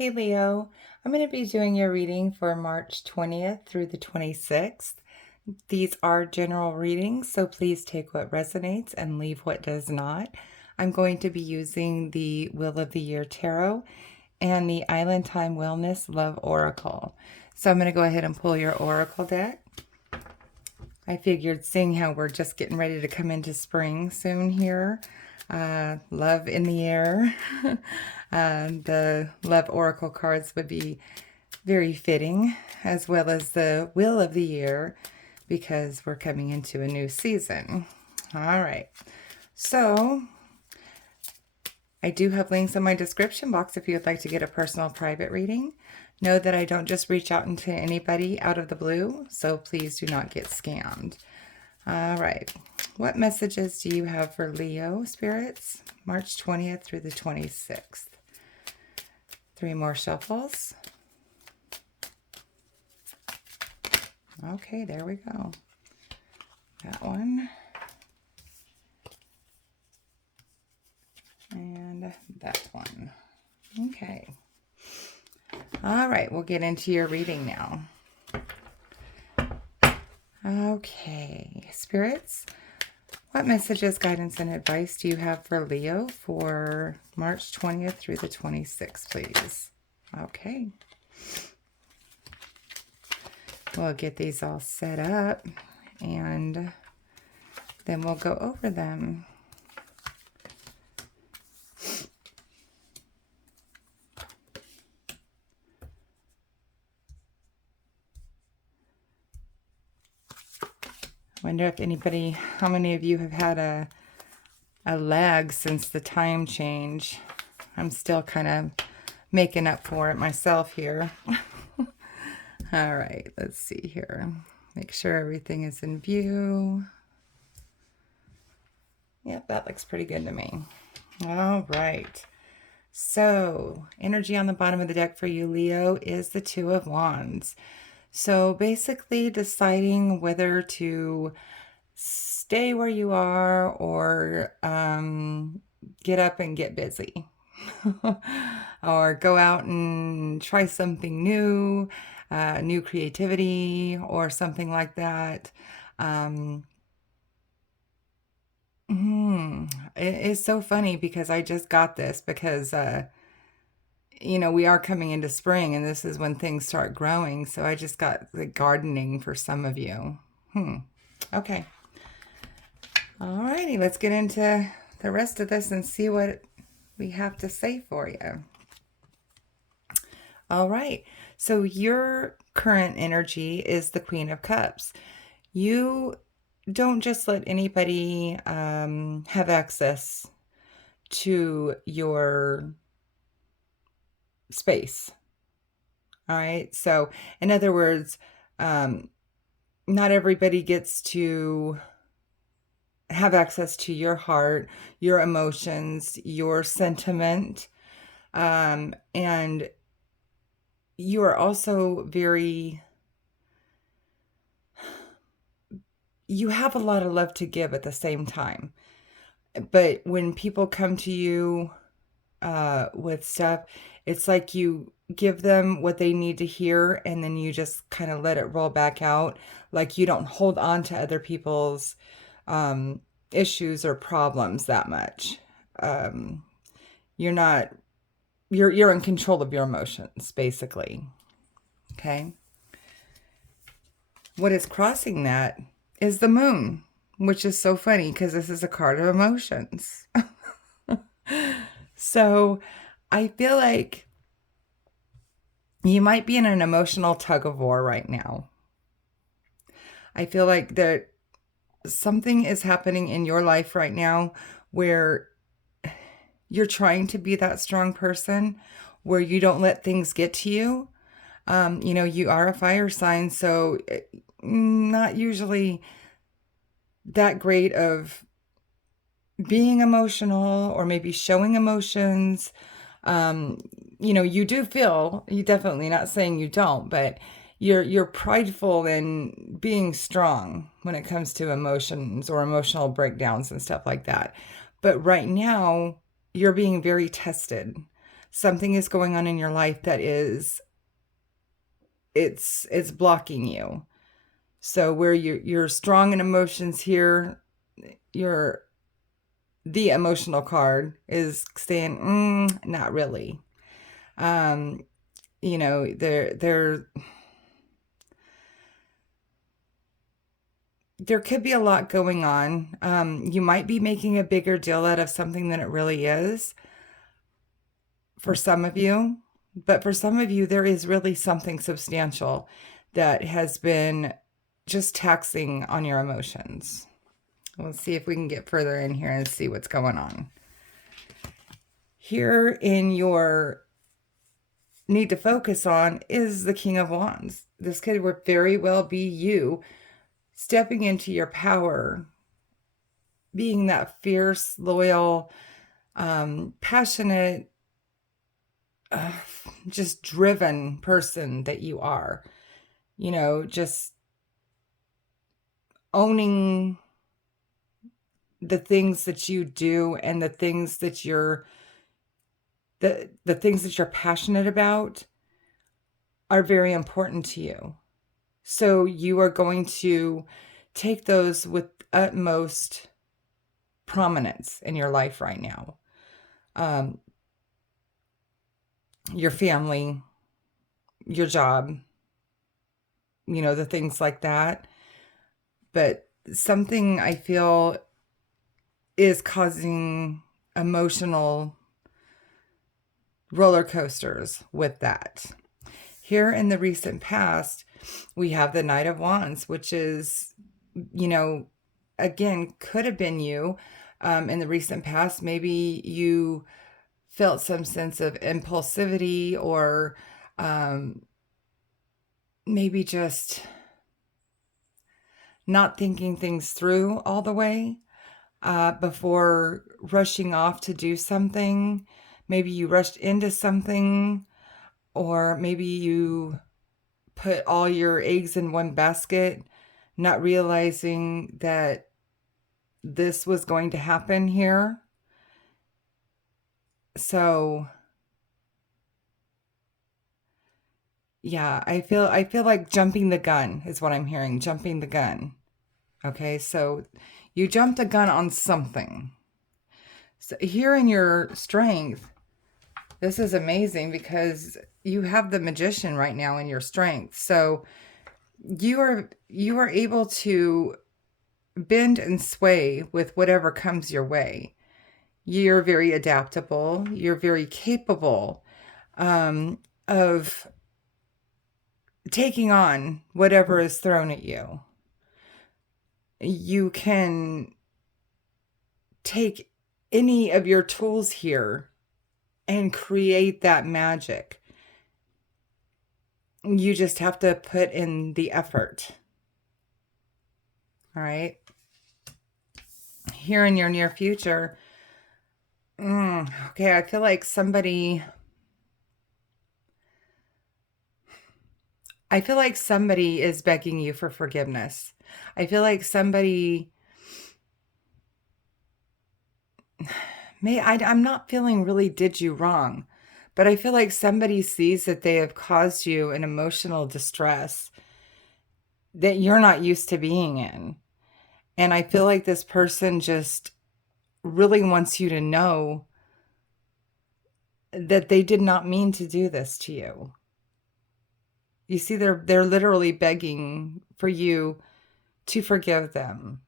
Hey Leo, I'm going to be doing your reading for March 20th through the 26th. These are general readings, so please take what resonates and leave what does not. I'm going to be using the Wheel of the Year Tarot and the Island Time Wellness Love Oracle. So I'm going to go ahead and pull your Oracle deck. I figured, seeing how we're just getting ready to come into spring soon here, love in the air, the love oracle cards would be very fitting, as well as the Wheel of the Year, because we're coming into a new season. All right, so I do have links in my description box if you would like to get a personal private reading. Know that I don't just reach out into anybody out of the blue, so please do not get scammed. All right, what messages do you have for Leo spirits, March 20th through the 26th? 3 more shuffles. Okay, there we go. That one. And that one. Okay. All right, we'll get into your reading now. Okay, spirits, what messages, guidance, and advice do you have for Leo for March 20th through the 26th, please? Okay. We'll get these all set up, and then we'll go over them. Wonder if anybody, how many of you have had a lag since the time change? I'm still kind of making up for it myself here. All right, let's see here. Make sure everything is in view. Yep, that looks pretty good to me. All right. So, energy on the bottom of the deck for you, Leo, is the Two of Wands. So basically deciding whether to stay where you are or get up and get busy. Or go out and try something new, new creativity or something like that. It's so funny because I just got this because you know, we are coming into spring and this is when things start growing. So I just got the gardening for some of you. Okay. All righty, let's get into the rest of this and see what we have to say for you. All right. So your current energy is the Queen of Cups. You don't just let anybody have access to your space. All right. So in other words, not everybody gets to have access to your heart, your emotions, your sentiment. And you are also you have a lot of love to give at the same time. But when people come to you with stuff, it's like you give them what they need to hear and then you just kind of let it roll back out. Like you don't hold on to other people's issues or problems that much. You're in control of your emotions, basically. Okay. What is crossing that is the moon, which is so funny because this is a card of emotions. So I feel like you might be in an emotional tug of war right now. I feel like that something is happening in your life right now where you're trying to be that strong person, where you don't let things get to you. You know, you are a fire sign, so not usually that great of being emotional or maybe showing emotions. You know, you do feel, you definitely, not saying you don't, but you're prideful in being strong when it comes to emotions or emotional breakdowns and stuff like that. But right now, you're being very tested. something is going on in your life that is, it's blocking you. So where you're strong in emotions here, your the emotional card is saying, not really. You know, there could be a lot going on. You might be making a bigger deal out of something than it really is for some of you. But for some of you, there is really something substantial that has been just taxing on your emotions. We'll see if we can get further in here and see what's going on. Here in your need to focus on is the King of Wands. This could very well be you stepping into your power, being that fierce, loyal, passionate, just driven person that you are. You know, just owning the things that you do and the things that you're the things that you're passionate about are very important to you. So you are going to take those with utmost prominence in your life right now. Your family, your job, you know, the things like that. But something I feel is causing emotional roller coasters with that. Here in the recent past, we have the Knight of Wands, which is, you know, again, could have been you. In the recent past, maybe you felt some sense of impulsivity or maybe just not thinking things through all the way before rushing off to do something. Maybe you rushed into something, or maybe you put all your eggs in one basket, not realizing that this was going to happen here. So yeah, I feel like jumping the gun is what I'm hearing. Jumping the gun. Okay, so you jumped the gun on something. So here in your strength, this is amazing because you have the Magician right now in your strength. So you are able to bend and sway with whatever comes your way. You're very adaptable. You're very capable of taking on whatever is thrown at you. You can take any of your tools here and create that magic. You just have to put in the effort. All right. Here in your near future, okay, I feel like somebody is begging you for forgiveness. I feel like somebody I'm not feeling really did you wrong, but I feel like somebody sees that they have caused you an emotional distress that you're not used to being in. And I feel like this person just really wants you to know that they did not mean to do this to you. You see, they're literally begging for you to forgive them.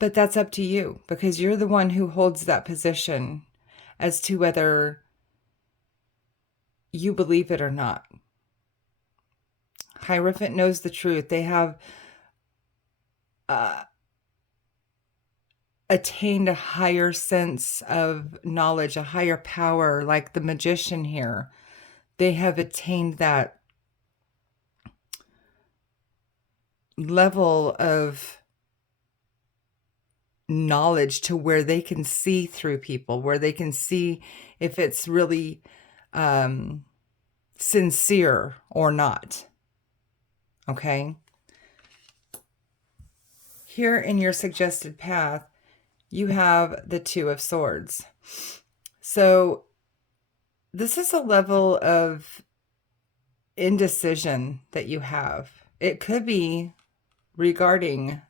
But that's up to you because you're the one who holds that position as to whether you believe it or not. Hierophant knows the truth. They have attained a higher sense of knowledge, a higher power, like the Magician here. They have attained that level of knowledge to where they can see through people, where they can see if it's really sincere or not. Okay? Here in your suggested path, you have the Two of Swords. So this is a level of indecision that you have. It could be regarding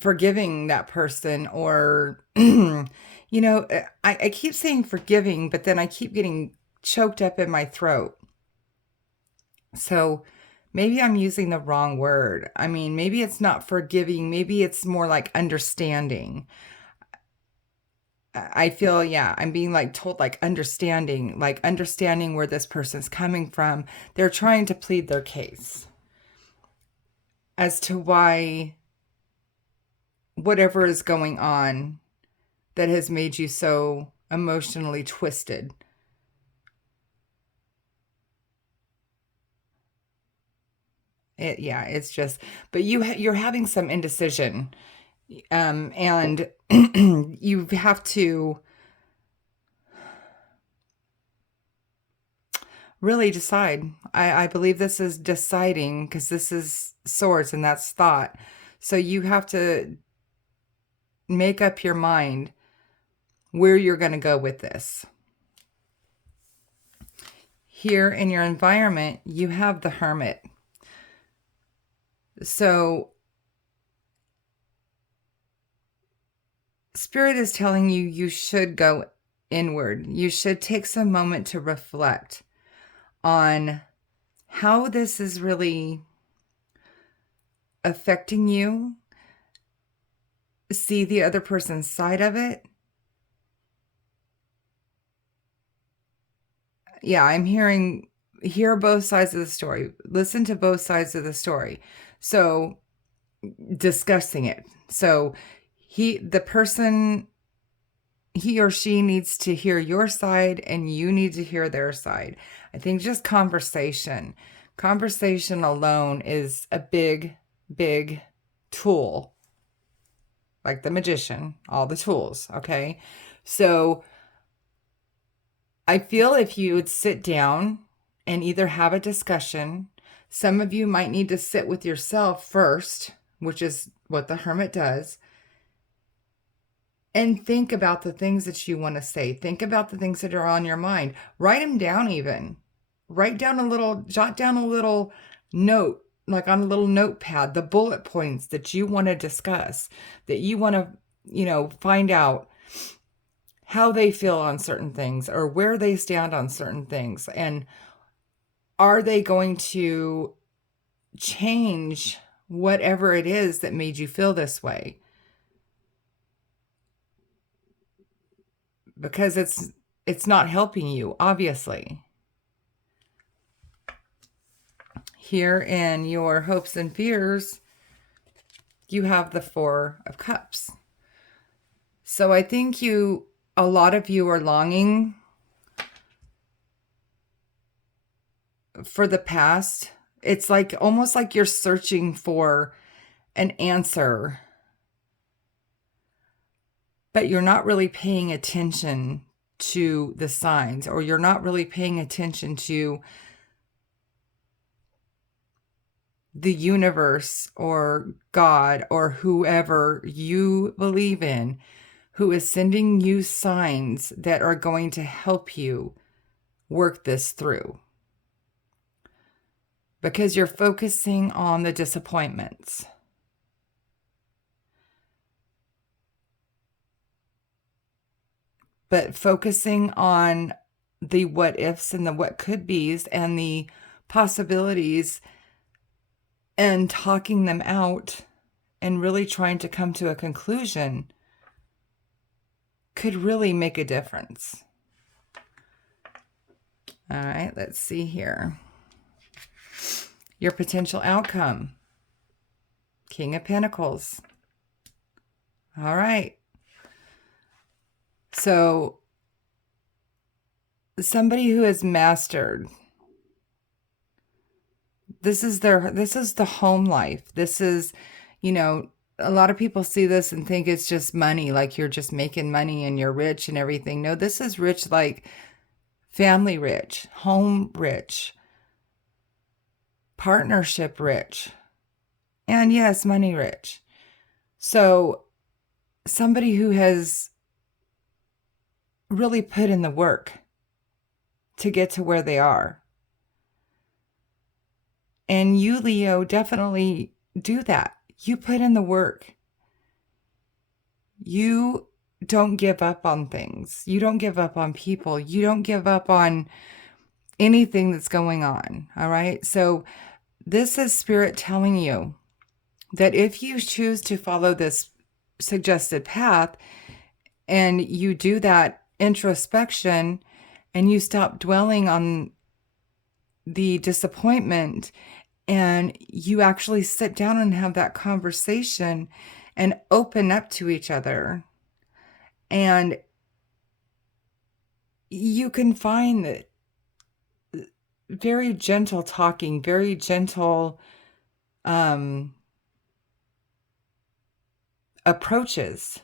forgiving that person, or, I keep saying forgiving, but then I keep getting choked up in my throat. So maybe I'm using the wrong word. I mean, maybe it's not forgiving. Maybe it's more like understanding. I feel, yeah, I'm being like told understanding where this person's coming from. They're trying to plead their case as to why whatever is going on that has made you so emotionally twisted. It's just, but you're having some indecision, and you have to really decide. I believe this is deciding, because this is swords and that's thought. So you have to make up your mind where you're going to go with this. Here in your environment, you have the Hermit. So Spirit is telling you you should go inward. You should take some moment to reflect on how this is really affecting you. See the other person's side of it. Yeah, hear both sides of the story. Listen to both sides of the story. So discussing it. So the person, he or she needs to hear your side and you need to hear their side. I think just conversation alone is a big, big tool. Like the magician, all the tools. Okay. So I feel if you would sit down and either have a discussion, some of you might need to sit with yourself first, which is what the Hermit does, and think about the things that you want to say. Think about the things that are on your mind. Write them down even. Jot down a little note, like on a little notepad, the bullet points that you want to discuss, that you want to, find out how they feel on certain things or where they stand on certain things. And are they going to change whatever it is that made you feel this way? Because it's not helping you, obviously. Here in your hopes and fears, you have the Four of Cups. So I think a lot of you are longing for the past. It's like almost like you're searching for an answer, but you're not really paying attention to the signs, or you're not really paying attention to the universe or God or whoever you believe in, who is sending you signs that are going to help you work this through. Because you're focusing on the disappointments. But focusing on the what ifs and the what could be's and the possibilities, and talking them out and really trying to come to a conclusion could really make a difference. All right, let's see here. Your potential outcome. King of Pentacles. All right. So somebody who has mastered, this is the home life. This is, a lot of people see this and think it's just money, like you're just making money and you're rich and everything. No, this is rich, like family rich, home rich, partnership rich, and yes, money rich. So somebody who has really put in the work to get to where they are. And you, Leo, definitely do that. You put in the work. You don't give up on things. You don't give up on people. You don't give up on anything that's going on. All right. So this is Spirit telling you that if you choose to follow this suggested path and you do that introspection and you stop dwelling on the disappointment and you actually sit down and have that conversation and open up to each other, and you can find that very gentle talking, very gentle approaches.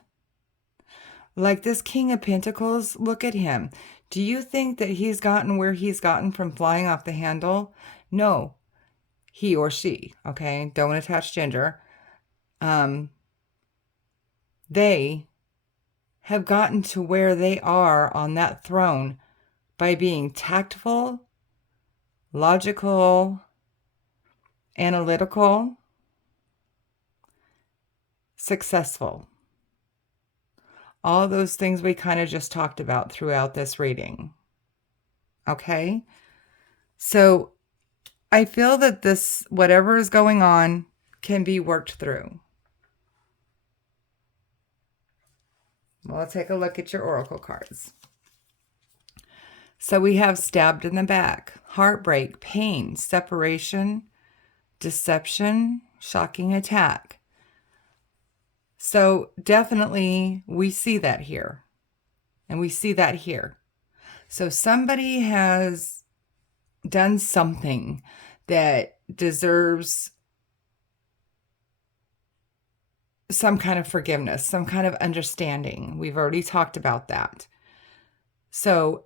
Like this King of Pentacles, look at him. Do you think that he's gotten where he's gotten from flying off the handle? No, he or she, okay? Don't attach gender. They have gotten to where they are on that throne by being tactful, logical, analytical, successful. All those things we kind of just talked about throughout this reading. Okay? So I feel that this, whatever is going on, can be worked through. Well, let's take a look at your oracle cards. So we have stabbed in the back, heartbreak, pain, separation, deception, shocking attack. So definitely we see that here. And we see that here. So somebody has done something that deserves some kind of forgiveness, some kind of understanding. We've already talked about that. So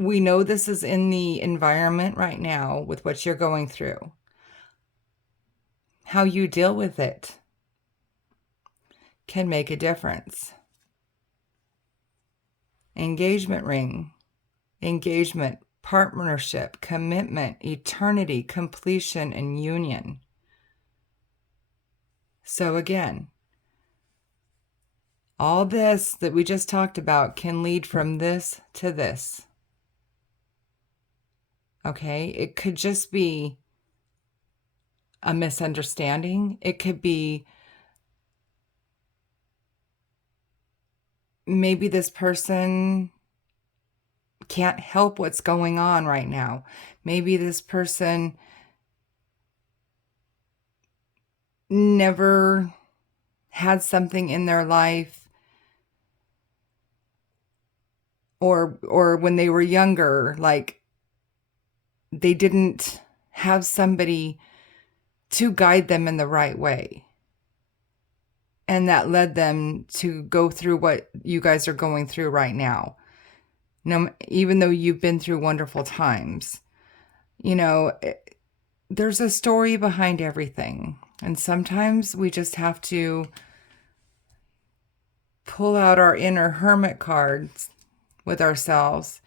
we know this is in the environment right now with what you're going through. How you deal with it can make a difference. Engagement ring, engagement, partnership, commitment, eternity, completion, and union. So again, all this that we just talked about can lead from this to this. Okay, it could just be a misunderstanding. It could be maybe this person can't help what's going on right now. Maybe this person never had something in their life, or when they were younger, like they didn't have somebody to guide them in the right way. And that led them to go through what you guys are going through right now. No, even though you've been through wonderful times, you know, there's a story behind everything. And sometimes we just have to pull out our inner hermit cards with ourselves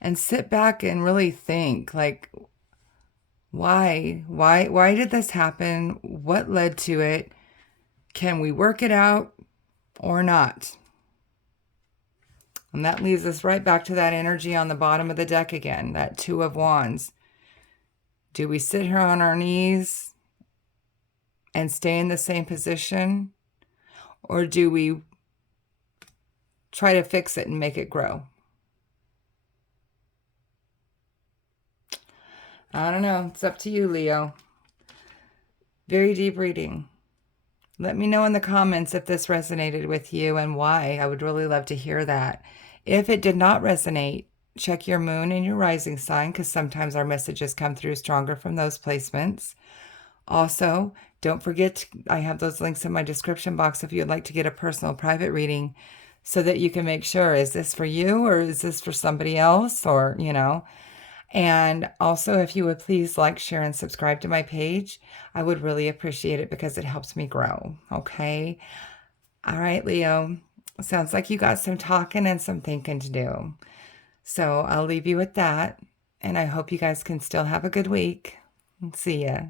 and sit back and really think, like, why did this happen? What led to it? Can we work it out or not? And that leaves us right back to that energy on the bottom of the deck again, that Two of Wands. Do we sit here on our knees and stay in the same position? Or do we try to fix it and make it grow? I don't know. It's up to you, Leo. Very deep reading. Let me know in the comments if this resonated with you and why. I would really love to hear that. If it did not resonate, check your moon and your rising sign, because sometimes our messages come through stronger from those placements. Also, don't forget, I have those links in my description box if you'd like to get a personal private reading so that you can make sure, is this for you or is this for somebody else? Or, you know, And also, if you would please like, share, and subscribe to my page, I would really appreciate it because it helps me grow. Okay. All right, Leo. Sounds like you got some talking and some thinking to do. So I'll leave you with that. And I hope you guys can still have a good week. See ya.